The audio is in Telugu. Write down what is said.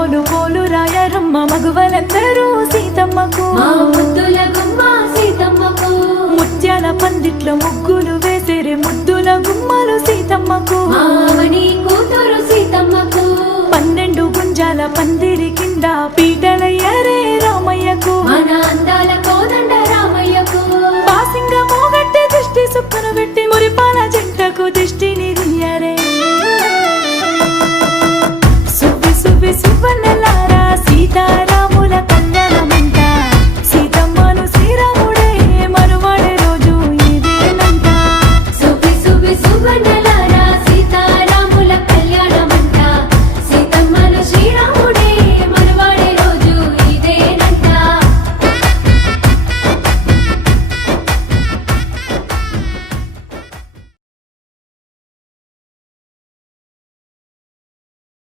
పోలు పోలు రాయరమ్మ మగువలందరూ సీతమ్మకు ముద్దుల గుమ్మ సీతమ్మకు ముత్యాల పందిట్లో ముగ్గులు వేసేరే ముద్దుల గుమ్మలు సీతమ్మకు మావని కూతురు సీతమ్మకు 12 గుంజాల పందిరి కింద